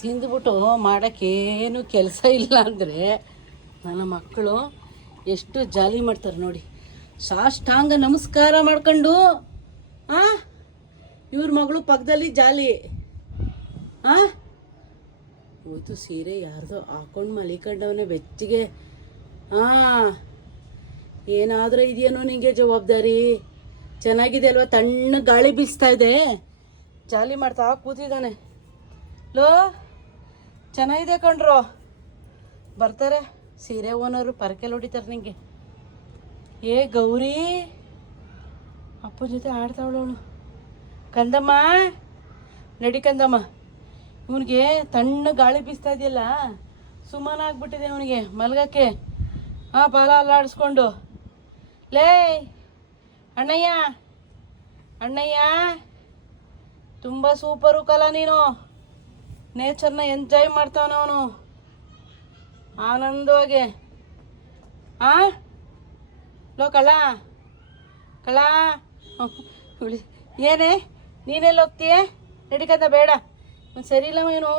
ತಿಂದ್ಬಿಟ್ಟು ಮಾಡೋಕ್ಕೇನು ಕೆಲಸ ಇಲ್ಲ ಅಂದರೆ ನನ್ನ ಮಕ್ಕಳು ಎಷ್ಟು ಜಾಲಿ ಮಾಡ್ತಾರೆ ನೋಡಿ. ಸಾಷ್ಟಾಂಗ ನಮಸ್ಕಾರ ಮಾಡ್ಕೊಂಡು ಇವ್ರ ಮಗಳು ಪಕ್ಕದಲ್ಲಿ ಜಾಲಿ. ಹೋಯ್ತು ಸೀರೆ ಯಾರ್ದೋ ಹಾಕೊಂಡು ಮಲಿಕೊಂಡವನೇ ಬೆಚ್ಚಿಗೆ. ಏನಾದರೂ ಇದೆಯೇನೋ ನಿಂಗೆ ಜವಾಬ್ದಾರಿ. ಚೆನ್ನಾಗಿದೆ ಅಲ್ವಾ, ತಣ್ಣ ಗಾಳಿ ಬೀಸ್ತಾ ಇದೆ, ಜಾಲಿ ಮಾಡ್ತಾ ಕೂತಿದ್ದಾನೆ. ಲೋ ಚೆನ್ನಾಗಿದೆ ಕಣ್ರು. ಬರ್ತಾರೆ ಸೀರೆ ಓನರು, ಪರಕೆಲ್ ಹೊಡಿತಾರೆ ನಿಂಗೆ. ಏ ಗೌರಿ ಅಪ್ಪನ ಜೊತೆ ಆಡ್ತಾವಳವಳು. ಕಂದಮ್ಮ ನಡಿ ಕಂದಮ್ಮ. ಇವನಿಗೆ ತಣ್ಣ ಗಾಳಿ ಬೀಸ್ತಾ ಇದೆಯಲ್ಲ, ಸುಮ್ಮನೆ ಆಗ್ಬಿಟ್ಟಿದೆ ಅವನಿಗೆ ಮಲ್ಗಕ್ಕೆ. ಬಾಲ ಅಲ್ಲಾಡಿಸ್ಕೊಂಡು. ಲೇ ಅಣ್ಣಯ್ಯ ಅಣ್ಣಯ್ಯ, ತುಂಬ ಸೂಪರು ಕಲ ನೀನು. ನೇಚರ್ನ ಎಂಜಾಯ್ ಮಾಡ್ತಾವನ ಅವನು ಆನಂದವಾಗಿ. ಲೋ ಕಳ ಕಳ ಏನೇ ನೀನೆಲ್ಲ ಹೋಗ್ತೀಯ? ನಡಿಕಂದ ಬೇಡ, ಸರಿ ಇಲ್ಲ ಇವನು.